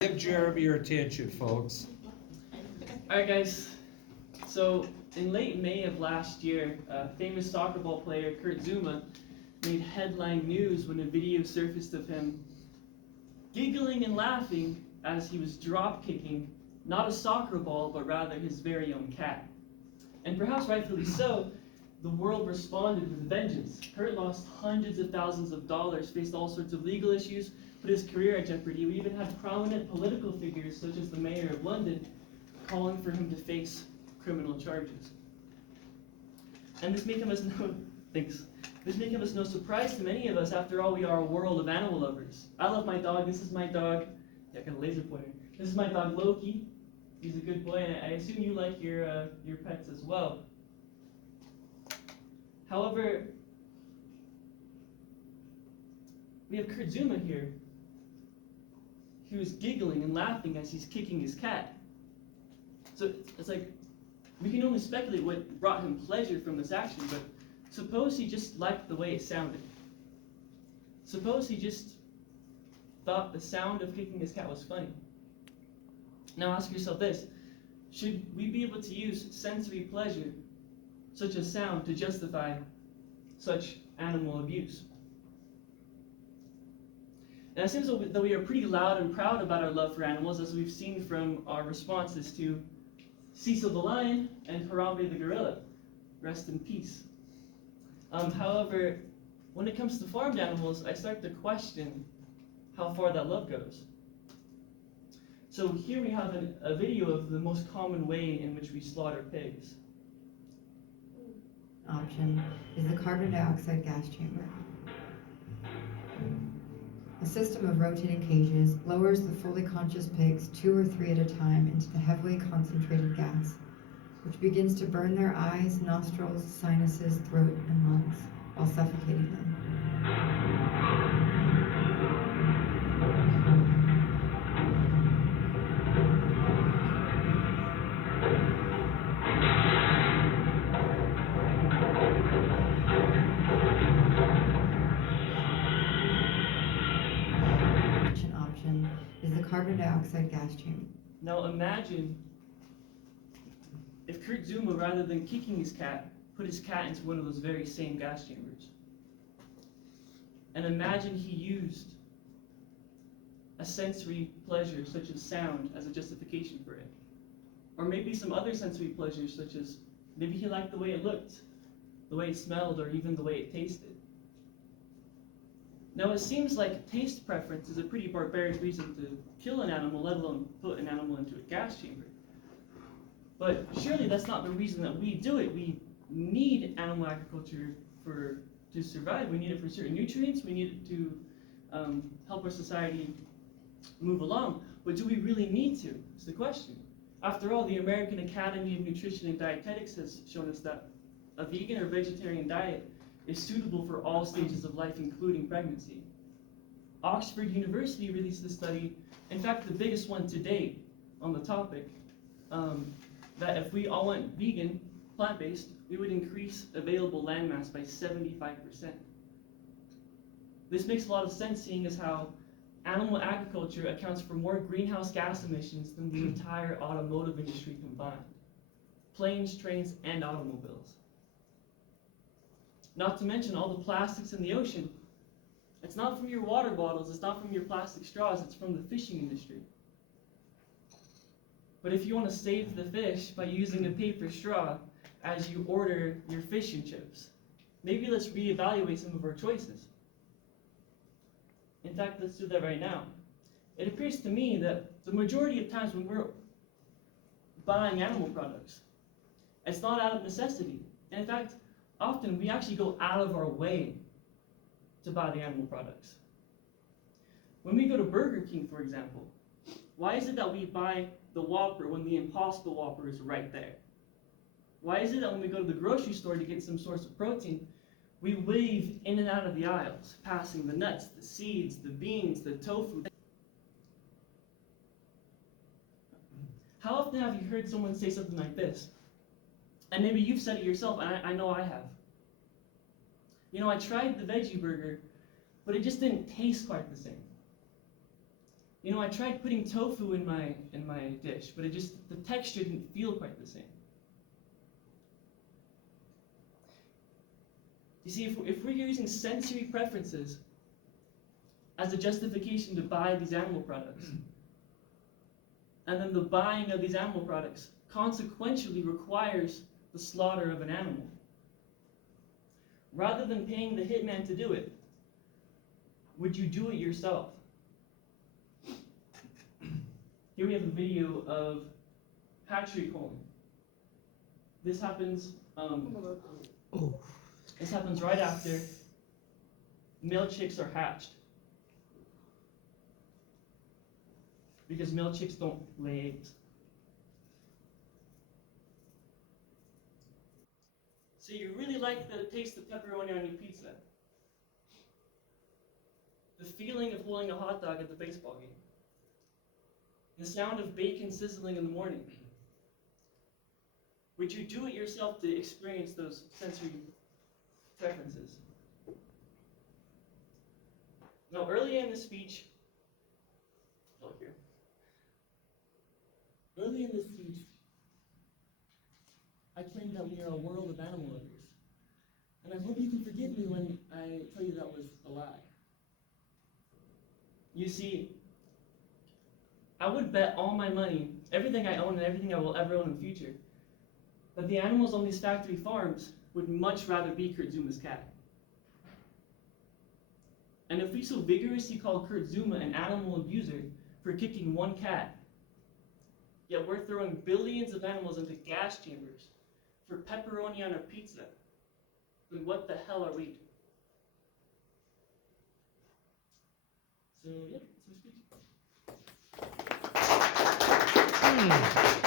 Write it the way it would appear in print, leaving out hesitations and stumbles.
Give Jeremy your attention, folks. Alright, guys. So, in late May of last year, famous soccer ball player Kurt Zouma made headline news when a video surfaced of him giggling and laughing as he was drop kicking not a soccer ball, but rather his very own cat. And perhaps rightfully so, the world responded with vengeance. Kurt lost hundreds of thousands of dollars, faced all sorts of legal issues, put his career at jeopardy. We even had prominent political figures, such as the mayor of London, calling for him to face criminal charges. And this may come as no surprise to many of us. After all, we are a world of animal lovers. I love my dog. This is my dog. Yeah, I got a laser pointer. This is my dog Loki. He's a good boy, and I assume you like your pets as well. However, we have Kurt Zouma here, who is giggling and laughing as he's kicking his cat. So it's like, we can only speculate what brought him pleasure from this action, but suppose he just liked the way it sounded. Suppose he just thought the sound of kicking his cat was funny. Now ask yourself this: should we be able to use sensory pleasure, such as sound, to justify such animal abuse? Now it seems that we are pretty loud and proud about our love for animals, as we've seen from our responses to Cecil the lion and Harambe the gorilla. Rest in peace. However, when it comes to farmed animals, I start to question how far that love goes. So here we have a video of the most common way in which we slaughter pigs. Option is the carbon dioxide gas chamber. A system of rotating cages lowers the fully conscious pigs 2 or 3 at a time into the heavily concentrated gas, which begins to burn their eyes, nostrils, sinuses, throat, and lungs, while suffocating them. Option is the carbon dioxide gas chamber. Now imagine if Kurt Zouma, rather than kicking his cat, put his cat into one of those very same gas chambers. And imagine he used a sensory pleasure such as sound as a justification for it. Or maybe some other sensory pleasures, such as maybe he liked the way it looked, the way it smelled, or even the way it tasted. Now it seems like taste preference is a pretty barbaric reason to kill an animal, let alone put an animal into a gas chamber. But surely that's not the reason that we do it. We need animal agriculture to survive. We need it for certain nutrients. We need it to help our society move along. But do we really need to? Is the question. After all, the American Academy of Nutrition and Dietetics has shown us that a vegan or vegetarian diet is suitable for all stages of life, including pregnancy. Oxford University released a study, in fact the biggest one to date on the topic, that if we all went vegan, plant-based, we would increase available land mass by 75%. This makes a lot of sense, seeing as how animal agriculture accounts for more greenhouse gas emissions than the entire automotive industry combined. Planes, trains, and automobiles. Not to mention all the plastics in the ocean. It's not from your water bottles, it's not from your plastic straws, it's from the fishing industry. But if you want to save the fish by using a paper straw as you order your fish and chips, maybe let's reevaluate some of our choices. In fact, let's do that right now. It appears to me that the majority of times when we're buying animal products, it's not out of necessity. And in fact, often we actually go out of our way to buy the animal products. When we go to Burger King, for example, why is it that we buy the Whopper when the Impossible Whopper is right there? Why is it that when we go to the grocery store to get some source of protein, we wave in and out of the aisles, passing the nuts, the seeds, the beans, the tofu? How often have you heard someone say something like this? And maybe you've said it yourself, and I know I have. You know, I tried the veggie burger, but it just didn't taste quite the same. You know, I tried putting tofu in my dish, but the texture didn't feel quite the same. You see, if we're using sensory preferences as a justification to buy these animal products, and then the buying of these animal products consequentially requires the slaughter of an animal, rather than paying the hitman to do it, would you do it yourself? Here we have a video of hatchery calling. This happens. This happens right after male chicks are hatched, because male chicks don't lay eggs. So you really like the taste of pepperoni on your pizza, the feeling of holding a hot dog at the baseball game, the sound of bacon sizzling in the morning. Would you do it yourself to experience those sensory preferences? Now, earlier in the speech, I claim that we are a world of animal lovers. And I hope you can forgive me when I tell you that was a lie. you see, I would bet all my money, everything I own and everything I will ever own in the future, that the animals on these factory farms would much rather be Kurt Zuma's cat. And if we so vigorously call Kurt Zuma an animal abuser for kicking one cat, yet we're throwing billions of animals into gas chambers for pepperoni on our pizza, then what the hell are we doing? So, yeah, that's my speech.